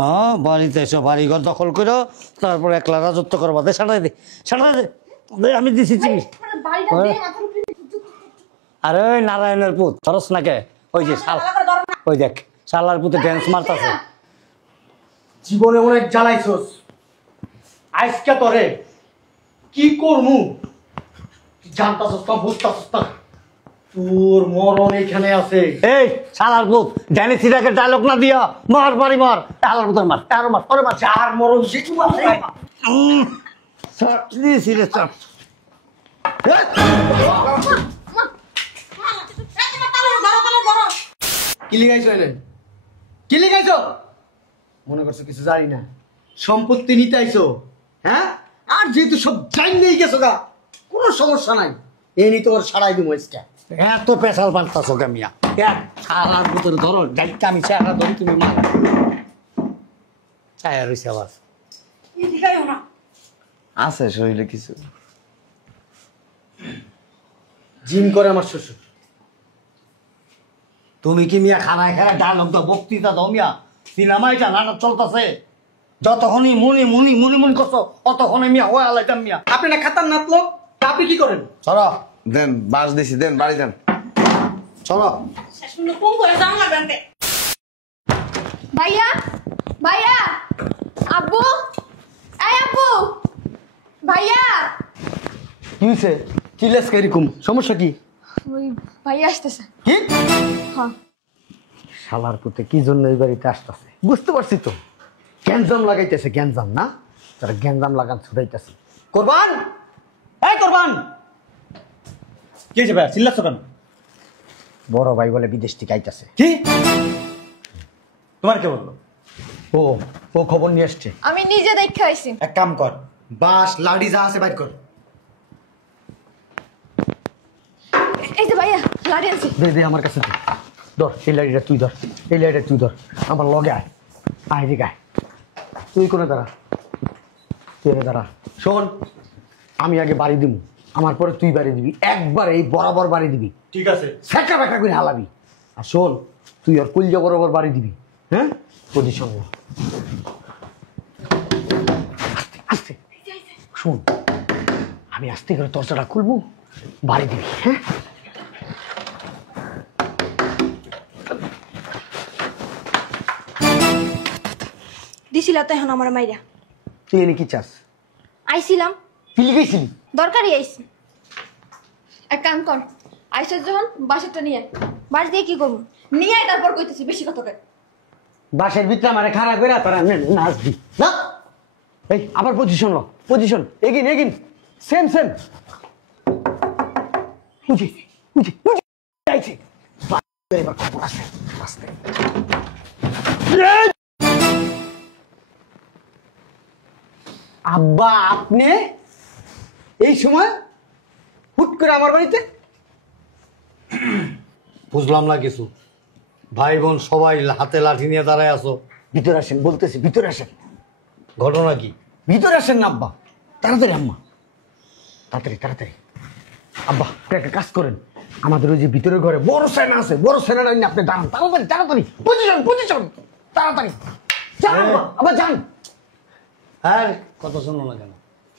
হ্যাঁ বাড়িতে এসো, বাড়িঘর দখল করো, তারপর একলা রাজত্ব করবা। দে সাঁটাই দে, সাঁটাই দে, আমি দিছি চিনি। আরে ওই নারায়ণের পুত ধরস না কে? ওই যে শাল, ওই দেখ শালার পুতে ড্যান্স মারতাছে। জীবনে অনেক জ্বালাইছস, আজকে তোরে কি করমু জানতাছস না, বুঝতাছস না। তোর মরণ এখানে আছে। এই শালার পুত ড্যানি সিরাকে ডায়লগ না দিয়া মার বাড়ি মার, শালার পুতের মার, আরো মার, ওরে মার। যার মরণ যেটু আছে দিয়েছি রে চাপ। কি লিখাইছো এনে? কি লিখাইছো? মনে করছো কিছু জানি না? সম্পত্তি নিতে আইছো, হ্যাঁ? আর যেহেতু সব জান নিয়ে গেছো গা, কোনো সমস্যা নাই, এই নিয়ে তোমার সারাই দিব আজকে। এত পেশাল পাল্টাছো কামিয়া, এক শালার পুতের ধরো ডাইকা আমি চেহারা ধরি, তুমি মার চায়া রয়েছে আবার। আছে শরীরে কিছু। জিম করে আমার শ্বশুর। তুমি কি মিয়া খানায় খানায় ডায়লগ দাও, বক্তৃতা দাও মিয়া? সিনেমা এটা নাটক চলতেছে, যতক্ষণই মুনি মুনি মুনি মুনি করছো অতক্ষণে মিয়া হয়ে আলাইতাম মিয়া। আপনি না খাতার নাত লোক, আপনি কি করেন? চলো দেন বাস দিছি, দেন বাড়ি দেন। চলো। ভাইয়া, ভাইয়া, আব্বু, এই আব্বু, ভাইয়া। কি হয়েছে? চিল্লাস এরকম, সমস্যা কি? ওই ভাইয়া আসতেছে। কি হ্যাঁ। শালার পুতে কি জন্য এই বাড়িতে আসতেছে বুঝতে পারছি তো। গ্যাঞ্জাম লাগাইতেছে, গ্যাঞ্জাম না, তারা গ্যাঞ্জাম লাগান ছুটাইতেছে। কোরবান, এই কোরবান, কি হয়েছে ভাই, চিল্লাচ্ছ কেন? বড় ভাই বলে বিদেশ থেকে আইতাছে। কি তোমার কে বললো? ও ও খবর নিয়ে আসছে। আমি নিজে দেখে আইছি। এক কাম কর, বাস লাড়ি যা আছে বাইর কর। এই যে ভাইয়া লাড়ি আনছি। দে দে আমার কাছে দে। ধর এই লাড়িটা তুই ধর, এই লাড়িটা তুই ধর, আমার লগে আয়, আয় রে গায়। তুই কোনে দাঁড়া, তুই এনে দাঁড়া। শোন, আমি আগে বাড়ি দিব, আমার পরে তুই বাড়ি দিবি, একবার এই বরাবর বাড়ি দিবি, ঠিক আছে? সেকা বেকা করে হালাবি। আর শোন, তুই আর কুলজা বরাবর বাড়ি দিবি, হ্যাঁ? পজিশন নে, আস্তে আস্তে। শোন, আমি আস্তে করে দরজাটা খুলবো, বাড়ি দিবি, হ্যাঁ? দিছিল তো এখন আমার মাইরা। তুই এনে কি চাস? আইছিলাম, তুই গেছিলি? দরকারই আইছি। এক কাম কর, আইসা যখন বাসাটা নিয়ে আয়। বাস দিয়ে কি করবো? নিয়ে আয়, তারপর কইতেছি বেশি কথা কয়। বাসের ভিতরে আমার খারাপ করে তোরা নাচবি না? এই আবার পজিশন লো, পজিশন, এগিন এগিন, সেম সেম। বুঝি বুঝি বুঝি আইছে, এবার খবর আছে, আস্তে। আব্বা আপনি এই সময় হুট করে আমার বাড়িতে? বুঝলাম না কিছু, ভাই বোন সবাই হাতে লাঠি নিয়ে দাঁড়ায় আছো। ভিতরে আসেন বলতেছি, ভিতরে আসেন। ঘটনা কি? ভিতরে আসেন না আব্বা, তাড়াতাড়ি আম্মা, তাড়াতাড়ি তাড়াতাড়ি। আব্বা একটা কাজ করেন, আমাদের ওই যে ভিতরের ঘরে বড় সেনা আছে, বড় সেনাটা নিয়ে আপনি দাঁড়ান, তাড়াতাড়ি তাড়াতাড়ি, পজিশন পজিশন, তাড়াতাড়ি যান আব্বা, আব্বা যান। হ্যাঁ কথা শোনো না কেন?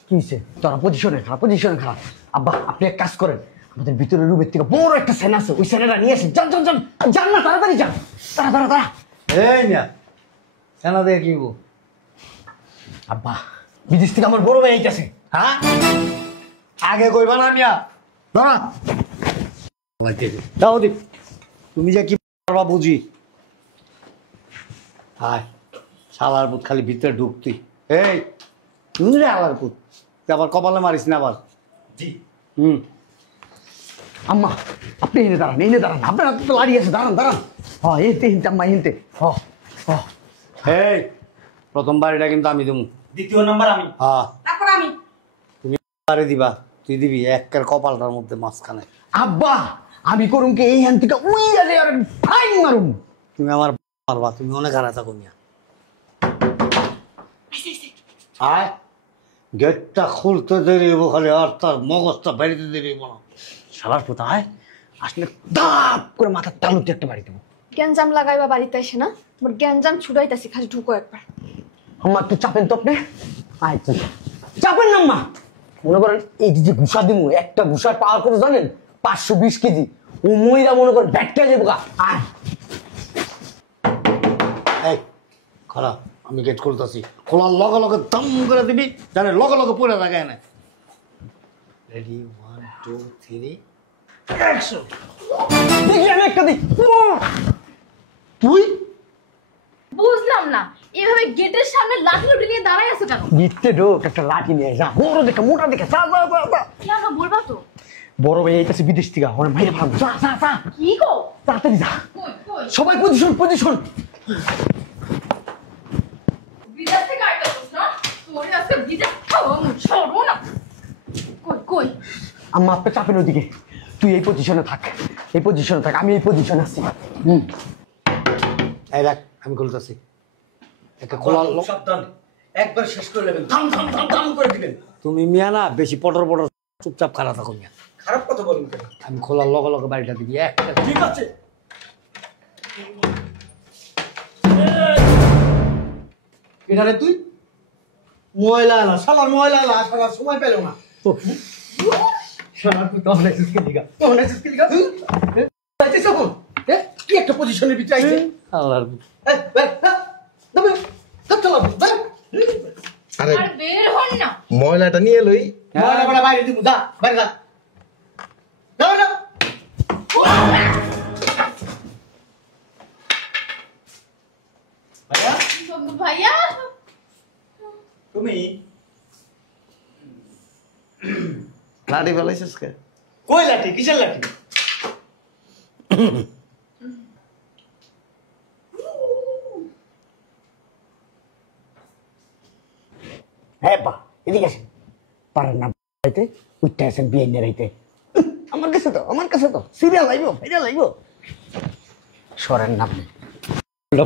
কি হয়েছে? তোরা পজিশনে খারাপ, পজিশনে খারাপ। আব্বা আপনি এক কাজ করেন, আমাদের ভিতরের রুমের থেকে বড় একটা সেনা আছে, ওই সেনাটা নিয়ে আসেন, যান যান যান, যান না, তাড়াতাড়ি যান, তাড়া তাড়া তাড়া। এই না সেনা দিয়ে কি গো? আব্বা বিদেশ থেকে আমার বড় ভাই আইতাছে। হ্যাঁ আগে কইবা না মিয়া, না দাও দি, তুমি যে কি পারবা বুঝি। হায় শালার পুত খালি ভিতরে ঢুকতি। এই তুমি রে শালার পুত, তুই আবার কপালে মারিস না আবার। জি হুম। আম্মা আপনি এনে দাঁড়ান, এনে দাঁড়ান, আপনার হাতে তো লাড়ি আছে, দাঁড়ান দাঁড়ান। হ্যাঁ এনতে হিনতে আম্মা হিনতে। এই প্রথম বাড়িটা কিন্তু আমি দেবো, দ্বিতীয় নাম্বার আমি, হ্যাঁ তারপর আমি। তুমি বাড়ি দিবা, তুই দিবি একের কপালটার মধ্যে মাঝখানে। আব্বা আমি করুম কি এই হ্যান থেকে উই যাবে আর ফাইন মারুম। তুমি আমার মারবা, তুমি অনেক হারা থাকো মিয়া। আয় গেটটা খুলতে দেরি হবো খালি, আর তার মগজটা বেরিতে দেরি হবো না। শালার পুতা আয় আসলে দাপ করে মাথার তালুতে একটা বাড়ি দেবো, গ্যাঞ্জাম লাগাইবা বাড়িতে এসে না, তোমার গ্যাঞ্জাম ছুটাইতাছি, খালি ঢুকো একবার। আম্মা একটু চাপেন তো আপনি। আচ্ছা চাপেন না আম্মা। মনে করেন এই যে ঘুষা দিমু, একটা ঘুষার পাওয়ার কত জানেন? 520 কেজি। ও মহিলা মনে করেন ব্যাটটা যাবো গা। আয় এই খোলা, আমি গেট খুলতেছি। খোলার লগে লগে দম করে দিবি, জানে লগে লগে পড়ে থাকে না। Ready, 1 2 3 action. দেখি আমি একটা দিই। তুই বুঝলাম না, এভাবে গেটের সামনে লাঠি লুটি নিয়ে দাঁড়াই আছো কেন? গিটতে ঢোক, একটা লাঠি নিয়ে যা। বড় দেখে, মোটা দেখে, যা যা যা যা। কি আমরা বলবা তো? বড় ভাই এইটাছে বিদেশ থেকে, আমার ভাইরে ভালো। যা যা যা, কি গো? তাড়াতাড়ি যা। কই কই? সবাই পজিশন পজিশন। বিদেশ থেকে আইতাছস না? তোরে আজকে বিদেশ খাওয়া ছাড়ো না। কই কই? আম্মা আপনি চাপেন ওদিকে, তুই এই পজিশনে থাক, এই পজিশনে থাক, আমি এই পজিশনে আছি। এই দেখ, আমি খুলতেছি। একটা খোলা সাবধান, একবার শেষ করে নেবেন। থাম থাম থাম থাম করে দিবেন। তুমি মিয়া না বেশি পটর পটর, চুপচাপ খারাপ থাকো মিয়া। খারাপ কথা বলেন কেন? আমি খোলার লগে লগে বাড়িটা দিবি একটা। ঠিক আছে। এখানে তুই ময়লা আলা, শালার ময়লা আলা, শালার সময় পেল না। শালার তুই তখন আছিস কে লিগা? তখন আছিস কে লিগা? আইছিস এখন? কি একটা পজিশনের ভিতরে আইছিস? আল্লাহর আরে আর বের হন না। ময়লাটা নিয়ে লই। ময়লা বড়া বাইরে দিমু, যা বাইরে যা। যাও না। ভাইয়া ভাইয়া তুমি লাঠি ফেলাইছিস কে? কই লাঠি? কিসের লাঠি? হ্যাঁ বা এদিকে আসেন। পারেন না রাইতে, উঠতে আসেন বিয়ে নিয়ে রাইতে। আমার কাছে তো, আমার কাছে তো সিরিয়াল লাগবো, সিরিয়াল লাগবো। সরেন না আপনি,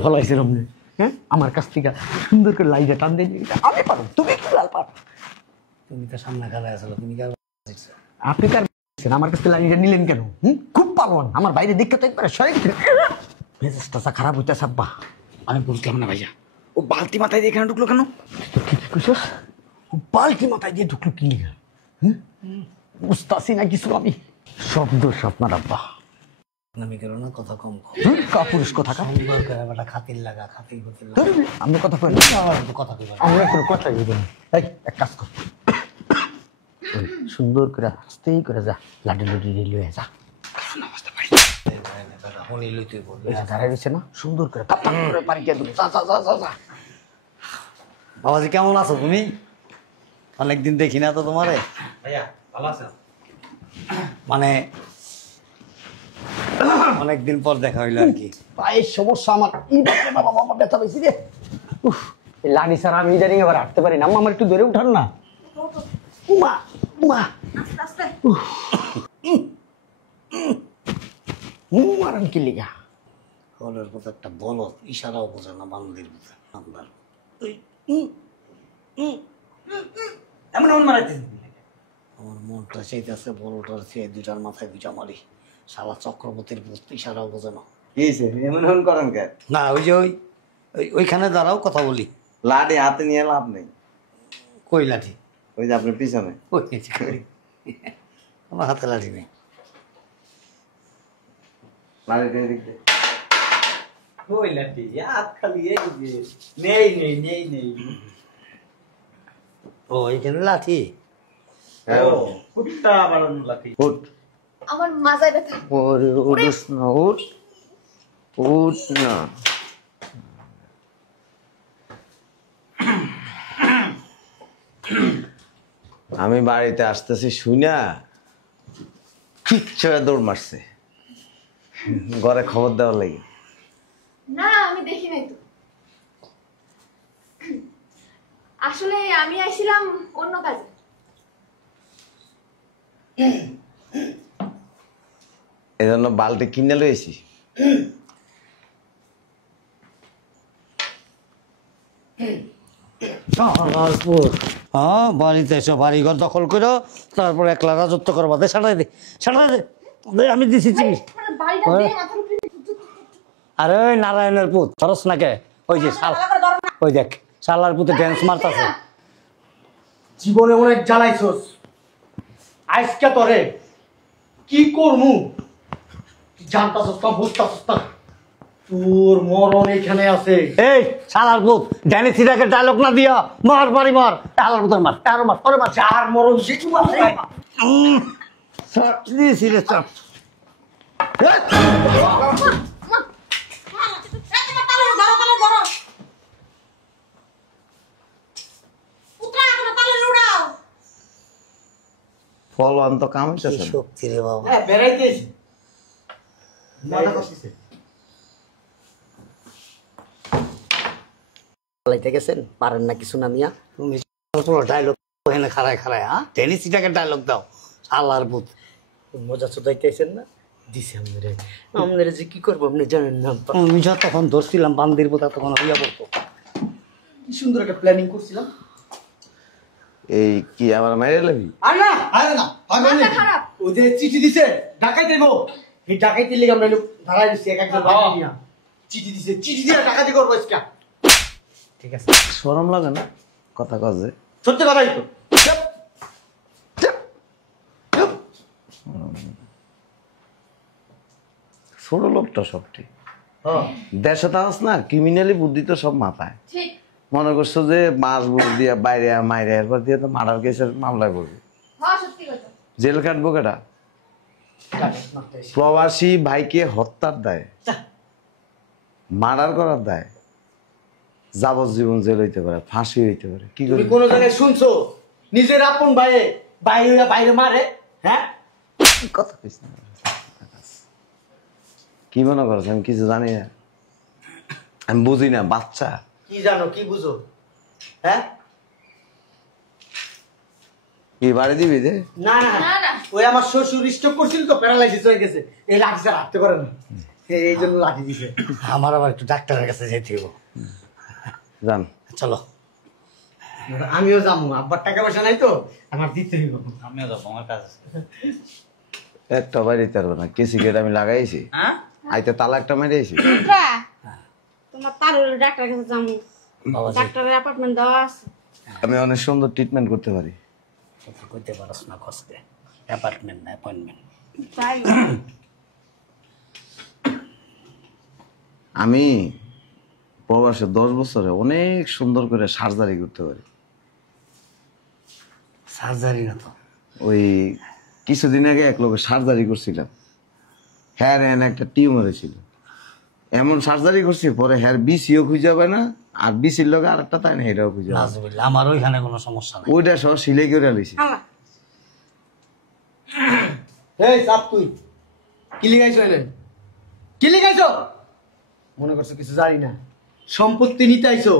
ফলাইছেন আপনি। হ্যাঁ, আমার কাছ থেকে সুন্দর করে লাইটা টান দিয়ে নিয়ে আমি পারো, তুমি কি লাল পারো? তুমি তো সামনে খেলা আসলো, তুমি কি আপনি কার আমার কাছ থেকে লাইটা নিলেন কেন? খুব পারবেন, আমার বাইরে দেখতে তো একবার সরে গেছে। মেজাজটা খারাপ হইতেছে আব্বা। আমি বুঝলাম না ভাইয়া, ও বালতি মাথায় দিয়ে এখানে ঢুকলো কেন? কি কইছস? বালতি মাথায় দিয়ে ঢুকলো কি লিগা? বুঝতাছি না কিছু আমি। শব্দ আপনার আব্বা। আমি কেন না কথা কম কম। কাপুরুষ কথা কা। সুন্দর করে একটা খাতির লাগা, খাতির খাতির লাগা। আমি কথা কই আমার তো কথা কইবা না। আমরা কোনো কথা বলবো না। এই এক কাজ কর, ওই সুন্দর করে আস্তেই করে যা, লাডি লুডি লইয়া যা। হনি লইতে বলবি। এই যে দাঁড়ায় রয়েছে না, সুন্দর করে কাপ কাপ করে পানি দিয়ে দিবি। যা যা যা যা যা। বাবাজি কেমন আছো তুমি? অনেকদিন দেখি না তো তোমারে। ভাইয়া ভালো আছেন? মানে অনেকদিন পর দেখা হইলো আর কি। পায়ের সমস্যা আমার। বাবা বাবা ব্যথা পেয়েছি রে। উফ, এই লাঠি ছাড়া আমি ইদানিং এবার হাঁটতে পারি না। আম্মা আমার একটু ধরে উঠান না। উমা উমা আস্তে আস্তে। মারান কি লিগা? হলের মতো একটা বলদ, ইশারাও বোঝে না বান্দির মতো। আপনার এমন এমন মারাইতেছেন? আমার মনটা চাইতেছে বড়টার চেয়ে দুইটার মাথায় দুইটা মারি। শালা চক্রবর্তীর ইশারাও বোঝে না। কি হয়েছে? এমন এমন করেন কে? না ওই যে ওইখানে দাঁড়াও, কথা বলি। লাঠি হাতে নিয়ে লাভ নেই। কই লাঠি? ওই যে আপনার পিছনে। ওই যে কই। আমার হাতে লাঠি নেই। লাঠিটা এদিক দে। ওই লাঠি হাত খালি এই যে নেই নেই নেই নেই। ও এইখানে লাঠি? হ্যাঁ, ও ফুটটা বানানো লাঠি। উঠ। আমার মাজায় ব্যথা। ওরে উঠ না, উঠ। উঠ না। আমি বাড়িতে আসতেছি শুনা কিচ্ছু দৌড় মারছে ঘরে খবর দেওয়ার লাগে। না আমি দেখি নাই তো। আসলে আমি আইছিলাম অন্য কাজে। এজন্য বালতি কিনে লইছি। হ্যাঁ, বাড়িতে এসো, বাড়ি ঘর দখল করো, তারপর একলা রাজত্ব করবা। দে সাটাই দে, সাটাই দে। দে, আমি দিছি চিনি। বাড়িটা দিয়ে মাথার উপরে আরে ওই নারায়ণের পুত ধরস না কে? ওই যে শাল, ওই দেখ শালার পুতে ড্যান্স মারতাছে। জীবনে অনেক জ্বালাইছস, আজকে তোরে কি করমু জানতাছস না, বুঝতাছস না, তোর মরণ এখানে আছে। এই শালার পুত ড্যানি সিরাকে ডায়লগ না দিয়া মার বাড়ি মার, শালার পুতের মার, আরো মার, ওরে মার। যার মরণ যেটু আছে শট দিয়েছি রে শট। ফল অন্ত কাম হইতেছে না। শক্তি রে বাবা। হ্যাঁ বেড়াইতেছি মাথা কষতেছে। লাইতে গেছেন পারেন না কিছু না মিয়া। তুমি তোমার ডায়লগ ওখানে খাড়ায় খাড়ায়, হ্যাঁ ড্যানি সিরাকে ডায়লগ দাও শালার পুত। মজা চোদাইতেছেন না, দিছে আমাদের যে কি করবো আপনি জানেন না। আমি যতক্ষণ ধরছিলাম বান্দির পুত তখন হইয়া পড়তো। কি সুন্দর একটা প্ল্যানিং করছিলাম। এই কি আমার মাইরে লাবি? আর না আরে না হবে না। খারাপ। ও যে চিঠি দিছে ঢাকাই দেবো, এই ডাকাইতে লিগে আমরা ধারাই দিচ্ছি এক একজন বাবা নিয়া। চিঠি দিছে, চিঠি দিয়ে ডাকাতি করবো আজকে। ঠিক আছে, শরম লাগে না কথা কাজে? সত্যি কথাই তো। ছোট লোকটা সব ঠিক, হ্যাঁ দেশে তাস না ক্রিমিনালি বুদ্ধি তো সব মাথায়। ঠিক। মনে করছো যে মাছ বুঝ দিয়া বাইরে মাইরে এরপর দিয়ে তো মার্ডার কেসের মামলায় পড়বে, হ্যাঁ সত্যি কথা। জেল কাটবো কেটা? প্রবাসী ভাইকে হত্যার দায়, মার্ডার করার দায়, যাবজ্জীবন জেল হইতে পারে, ফাঁসি হইতে পারে। কি তুমি করি? কোন জায়গায় শুনছো নিজের আপন ভাইয়ে বাইরে বাইরে মারে? হ্যাঁ কথা কইস না। কি মনে করছ আমি কিছু জানি না? আমি বুঝি না, বাচ্চা। কি জানো কি বুঝো? হ্যাঁ কি বাড়ি দিবি যে? না না না, না। ওই আমার শ্বশুর স্ট্রোক করছিল তো, প্যারালাইসিস হয়ে গেছে, এই লাঠি ছাড়া হাঁটতে পারে না, এই জন্য লাঠি দিছে। আমার আবার একটু ডাক্তারের কাছে যেতে হইব। জান চলো। আমিও যাবো, আব্বার টাকা পয়সা নাই তো আমার দিতে হইব। আমিও যাবো, আমার কাজ আছে। একটা বাড়ি পারবো না, কেসি গেট আমি লাগাইছি, হ্যাঁ আইতে তালা একটা মেরেছি। তোমার তার ডাক্তার কাছে যাবো, বাবা ডাক্তারের অ্যাপার্টমেন্ট দেওয়া আছে। আমি অনেক সুন্দর ট্রিটমেন্ট করতে পারি। কথা কইতে পারস না কষ্টে, অ্যাপার্টমেন্ট না অ্যাপয়েন্টমেন্ট। তাই আমি প্রবাসে 10 বছরে অনেক সুন্দর করে সার্জারি করতে পারি। সার্জারি না তো, ওই কিছুদিন আগে এক লোকের সার্জারি করছিলাম, হ্যার এনে একটা টিউমার হয়েছিল, এমন সার্জারি করছি পরে হ্যার বিসিও খুঁজে পায় না, আর বিসির লোক আর একটা তাই না এটাও খুঁজে পায় না। নাজুবিল্লাহ, আমার ওইখানে কোনো সমস্যা নাই। ওইটা সহ সিলাই করে লইছি। এই সাপ তুই কি লিখাইছো এনে? কি লিখাইছো? মনে করছো কিছু জানি না? সম্পত্তি নিতে আইছো?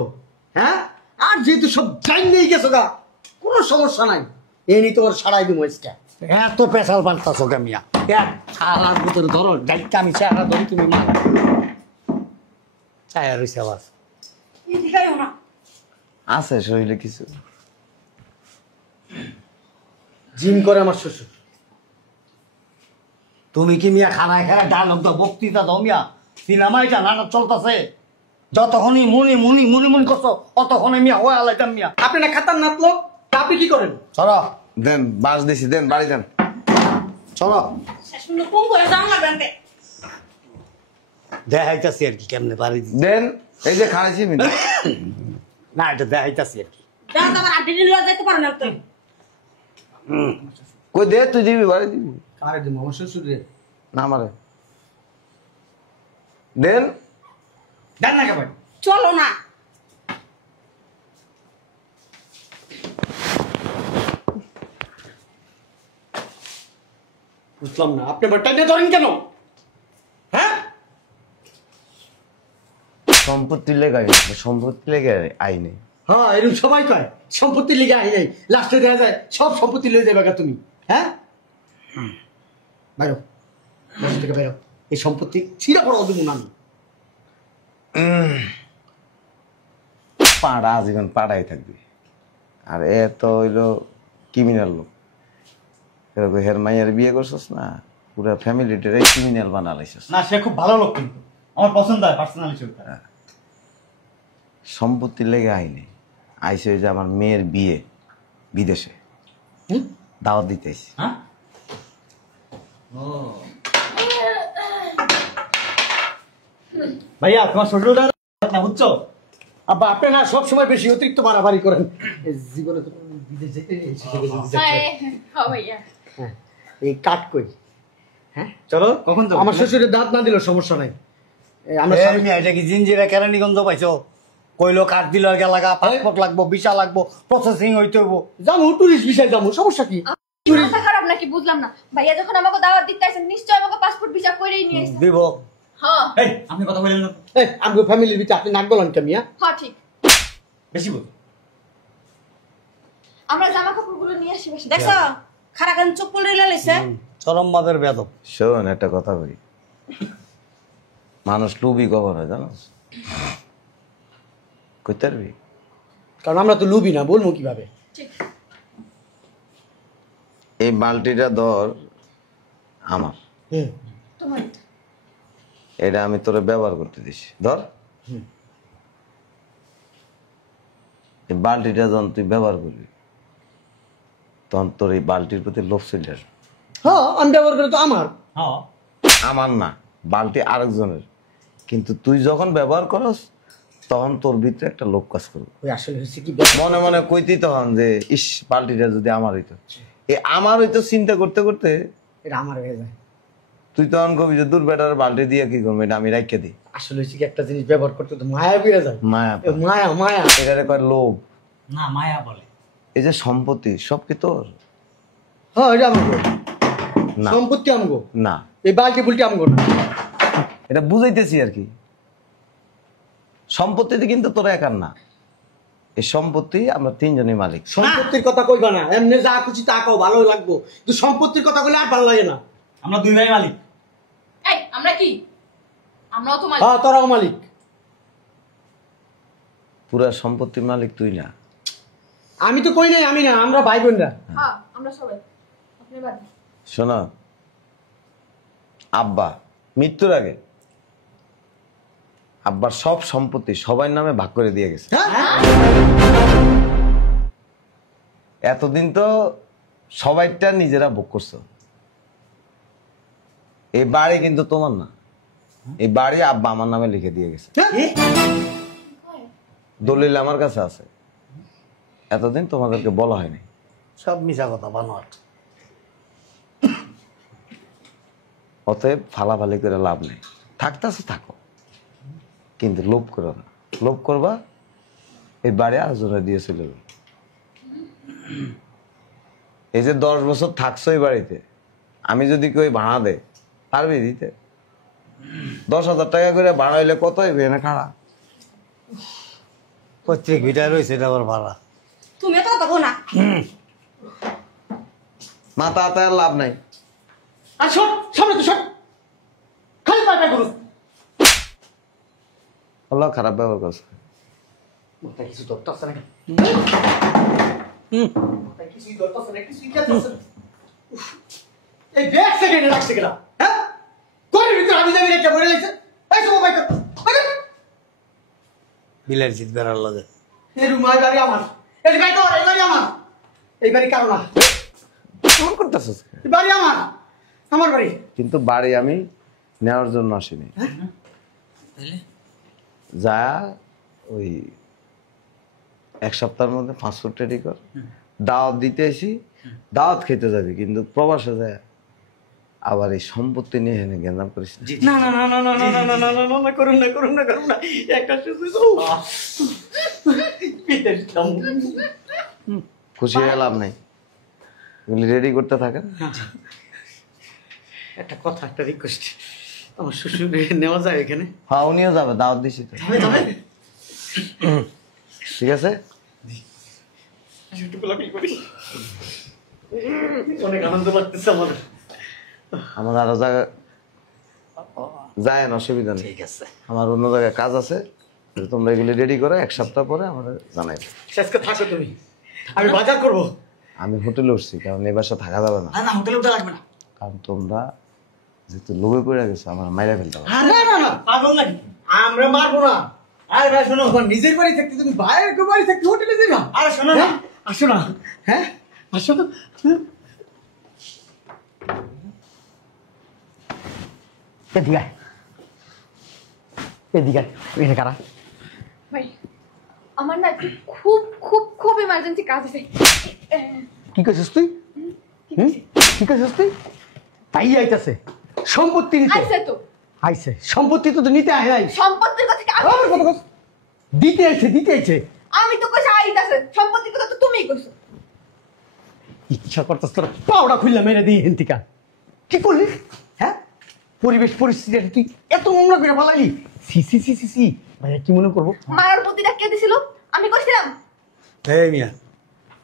হ্যাঁ আর যেহেতু সব জান নিয়ে গেছো গা, কোনো সমস্যা নাই, এই নিয়ে তোমার সারাই দিব আজকে। এত পেশাল পাল্টাছো কেমিয়া, সারার ভিতরে ধরো ডাইটটা আমি চেহারা ধরি, তুমি মার চায়া রয়েছে আবার। এদিকেও না, আছে শরীরে কিছু। জিম করে আমার শ্বশুর। তুমি কি মিয়া খানায় খানায় ডায়লগ দাও, বক্তৃতা দাও মিয়া? সিনেমা এটা নাটক চলতেছে, যতক্ষণই মুনি মুনি মুনি মুনি করছো অতক্ষণে মিয়া হয়ে আলাইতাম মিয়া। আপনি না খাতার নাত লোক, তা আপনি কি করেন? চলো দেন বাস দিছি, দেন বাড়ি দেন। চলো, শেষ পর্যন্ত কোন করে জানলা ব্যাংকে দেখাইতাছি আর কি কেমনে পারি দিই। দেন এই যে খাইছি আমি। না এটা দেখাইতাছি আর কি। যাও তো আবার আড্ডি নিয়ে যেতে পারো না তো। কই দে, তুই দিবি বাড়ি দিবি কারে দিব? আমার শ্বশুর রে। না আমারে দেন। দেন না কেমন? চলো না, বুঝলাম না, আপনি বাট্টাইতে ধরেন কেন? হ্যাঁ সম্পত্তি লেগে সম্পত্তি লেগে আইনে হ্যাঁ এরকম সবাই কয়, সম্পত্তি লিগে আই নাই, লাস্টে দেখা যায় সব সম্পত্তি লিয়ে যাবে গা তুমি। হ্যাঁ বাইরো, বাসা থেকে বাইরো, এই সম্পত্তি ছিঁড়া পড়া দেবো না আমি। পাড়া আজীবন পাড়াই থাকবে। আর এ তো হইলো ক্রিমিনাল লোক, এরকম হের মাইয়ার বিয়ে করছস না, পুরা ফ্যামিলিটারে ক্রিমিনাল বানালাইছস। না সে খুব ভালো লোক কিন্তু আমার পছন্দ হয় পার্সোনাল ছবিটা। সম্পত্তির লেগে আইনি আইসে ওই যে আমার মেয়ের বিয়ে বিদেশে দাওয়াত দিতে আইছি। হ্যাঁ ভাইয়া তোমার শরীরটা না বুঝছো? আব্বা আপনি না সবসময় বেশি অতিরিক্ত মারামারি করেন। এই জীবনে তো বিদেশ যেতে ভাইয়া হ্যাঁ এই কাট কই হ্যাঁ চলো কখন যাবো? আমার শ্বশুরের দাঁত না দিলেও সমস্যা নাই। এই আমরা এ, স্বামী- মিয়া, এটা কি জিঞ্জিরা কেরানীগঞ্জ পাইছো? কইলো কাঠ দিল লাগা, পাসপোর্ট লাগবো, ভিসা লাগবো, প্রসেসিং হইতে হইব। যাবো টুরিস্ট বিষয় যাবো, সমস্যা কি? মাথা খারাপ নাকি বুঝলাম না। ভাইয়া যখন আমাকে দাওয়াত দিতে আসেন নিশ্চয় আমাকে পাসপোর্ট ভিসা করেই নিয়ে আসেন। দিব। হ্যাঁ এই আপনি কথা বললেন না তো। এই আমগো ফ্যামিলির ভিতরে আপনি নাক গলান কেন মিয়া? হ্যাঁ ঠিক। বেশি বল। আমরা জামা কাপড়গুলো নিয়ে আসি বাসায়। দেখছো খারা কান চোখ পড়ে লাইছে। চরম বাদের বেদব। শোন একটা কথা বলি, মানুষ লুবি কখন হয় জানো? কইতে পারবি? কারণ আমরা তো লুবি না, বলবো কিভাবে? ঠিক। এই বালতিটা ধর আমার, তোমার এটা আমি তোরে ব্যবহার করতে দিছি, ধর। এই বালতিটা যখন তুই ব্যবহার করবি তখন তোর এই বালতির প্রতি লোভ চলে আসবে। হ্যাঁ আমি ব্যবহার করে তো আমার। হ্যাঁ আমার না, বালতি আরেকজনের, কিন্তু তুই যখন ব্যবহার করস তখন তোর ভিতরে একটা লোভ কাজ করবে। ওই আসলে হচ্ছে কি মনে মনে কইতি তখন যে ইস বালতিটা যদি আমার হইতো, এই আমার হইতো চিন্তা করতে করতে এটা আমার হয়ে যায়। তুই তখন কবি যে দূর বেটার বালতি দিয়ে কি করবো, এটা আমি রাখতে দিই। আসলে হচ্ছে কি একটা জিনিস ব্যবহার করতে তো মায়া বেড়ে যায়। মায়া এ মায়া মায়া এটারে কয় লোভ। না মায়া বলে। এই যে সম্পত্তি সব কি তোর? হ্যাঁ এটা আমগো না সম্পত্তি আমগো, না, এই বালতি বুলটি আমগো না। এটা বুঝাইতেছি আর কি। সম্পত্তিতে কিন্তু তোরা একার না, এই সম্পত্তি আমরা তিনজনই মালিক। সম্পত্তির কথা কইবা না, এমনি যা খুশি তা কাও ভালো লাগবো, কিন্তু সম্পত্তির কথা কইলে আর ভালো লাগে না। আমরা দুই ভাই মালিক। এই আমরা কি? আমরাও তো মালিক। হ্যাঁ তোরাও মালিক। পুরা সম্পত্তির মালিক তুই না। আমি তো কই নাই আমি না, আমরা ভাই বোনরা। হ্যাঁ আমরা সবাই। আপনি বাদ। শোনো, আব্বা মৃত্যুর আগে আব্বার সব সম্পত্তি সবার নামে ভাগ করে দিয়ে গেছে। এতদিন তো সবাইটা নিজেরা ভোগ করছো। এই বাড়ি কিন্তু তোমার না, এই বাড়ি আব্বা আমার নামে লিখে দিয়ে গেছে, দলিল আমার কাছে আছে। এতদিন তোমাদেরকে বলা হয়নি। সব মিশা কথা বানোয়াট। অতএব ফালাফালি করে লাভ নেই, থাকতেছে থাকো, কিন্তু লোভ করো না। লোভ করবা এই বাড়ি আরেকজনে দিয়ে চলে যাবে। এই যে 10 বছর থাকছো এই বাড়িতে, আমি যদি কেউ ভাড়া দে পারবি দিতে? 10,000 টাকা করে ভাড়া হইলে কত হইবে না খাড়া? প্রত্যেক ভিটায় রয়েছে এটা আবার ভাড়া। তুমি তো কথা কও না। মাথা হাতে আর লাভ নাই। আর শোন সামনে তো শোন, খালি পাই পাই করুস। আল্লাহ খারাপ ব্যবহার করছে। মাথায় কিছু ধরতেছে না, মাথায় কিছুই ধরতেছে না, কিছুই খেলতেছে না। উফ, এই ব্যাগ সেকেন্ডে রাখছে কিনা? হ্যাঁ কোনের ভিতরে আমি যাবি রেখে ভরে লাগছে। এই সব ভাই বিলের জিত বেড়ার লাগে। এই রুম এই বাড়ি আমার, এই বাড়ি তোর, এই বাড়ি আমার, এই বাড়ি কারো না, কেমন করতেছিস? এই বাড়ি আমার, আমার বাড়ি। কিন্তু বাড়ি আমি নেওয়ার জন্য আসিনি। যা ওই 1 সপ্তাহের মধ্যে পাসপোর্ট রেডি কর, দাওয়াত দিতে এসি, দাওয়াত খেতে যাবি, কিন্তু প্রবাসে যায় আবার এই সম্পত্তি নিয়ে এনে গেঞ্জাম করিস না। না না না না না না না না না না না করুন না করুন না করুন না, একটা সুযোগ খুশি হয়ে লাভ নাই, এগুলি রেডি করতে থাকেন। একটা কথা, একটা রিকোয়েস্ট, আমার শ্বশুর নেওয়া যায় এখানে? হ্যাঁ উনিও যাবে, দাওয়াত দিছি তো। ঠিক আছে, অনেক আনন্দ লাগতেছে আমাদের। আমার আরো জায়গা যায় না, অসুবিধা নেই। ঠিক আছে, আমার অন্য জায়গায় কাজ আছে, তোমরা এগুলি রেডি করো, 1 সপ্তাহ পরে আমাদের জানাই। আজকে থাকো তুমি, আমি বাজার করবো। আমি হোটেলে উঠছি, কারণ এই বাসা থাকা যাবে না, না হোটেলে উঠে লাগবে না। কারণ তোমরা যেহেতু লোভে পড়ে গেছো আমার মাইরা ফেলতে হবে। না না না পাগল নাকি? আমরা মারবো না। আরে ভাই শোনো, তোমার নিজের বাড়ি থাকতে তুমি বাইরের বাড়ি থাকতে হোটেলে যাই না। আরে শোনো না, হ্যাঁ? আসো না, হ্যাঁ আসো না। হ্যাঁ? এদিকে আয়। এদিকে আয়। এখানে কারা? ভাই আমার না একটু খুব খুব খুব ইমার্জেন্সি কাজ আছে। কি করছিস তুই? কি করছিস তুই? তাই আইতাছে সম্পত্তি নিতে। আইছে তো আইছে সম্পত্তি তো নিতে আয় নাই। সম্পত্তির কথা কি আমার কথা কস। দিতে আইছে। আমি তো কইছি আইতাছে, সম্পত্তির কথা তো তুমিই কইছো। ইচ্ছা করতেছ তোর পাউডা খুললাম মেরে দিই হেন্তিকা। কি করলি? হ্যাঁ পরিবেশ পরিস্থিতি তুই এত নোংরা করে পালাইলি। সি সি সি সি সি ভাই কি মনে করবো? মারার বুদ্ধিটা কে দিছিল? আমি কইছিলাম? এই মিয়া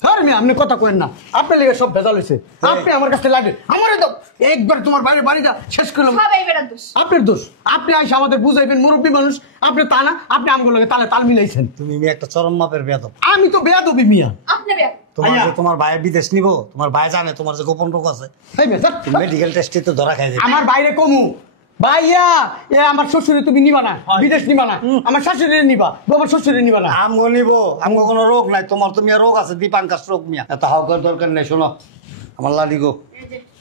আরে মেয়ে আপনি কথা কইেন না, আপনার লেগে সব ভেজাল হয়েছে। আপনি আমার কাছে লাগে আমারে দাও একবার তোমার বাইরে বাড়িটা শেষ করলাম। সব এই বেটার দোষ। আপনার দোষ। আপনি আইসা আমাদের বুঝাইবেন, মুরব্বী মানুষ আপনি তা না, আপনি আমগুলো লাগে তালে তাল মিলাইছেন। তুমি মিয়া একটা চরম মাপের বেয়াদব। আমি তো বেয়াদবি মিয়া। আপনি বেয়া। তোমার ভাই বিদেশ নিব, তোমার ভাই জানে তোমার যে গোপন রোগ আছে। এই মেয়ে, ধ্যাৎ, মেডিকেল টেস্টে তো ধরা খাই যাবে। আমার বাইরে কমু ভাইয়া এ আমার শ্বশুরে তুমি নিবা না, বিদেশ নিবা না, আমার শাশুড়ি নিবা, আমার শ্বশুরে নিবা না। আমগো নিব, আমগো কোনো রোগ নাই। তোমার তো মিয়া রোগ আছে, দীপাঙ্কাশ রোগ মিয়া। এত হাওকার দরকার নেই। শোনো আমার লাডি গো,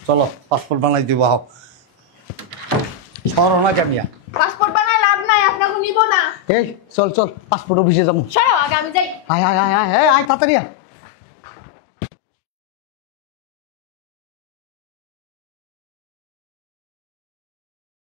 চলো পাসপোর্ট বানাই দিব। হাও সরো না মিয়া। পাসপোর্ট বানায় লাভ নাই, আপনাকে নিব না। এই চল চল পাসপোর্ট অফিসে যাবো। সরো আগে আমি যাই। আয় আয় আয় আয় আয় তাড়াতাড়ি আয়।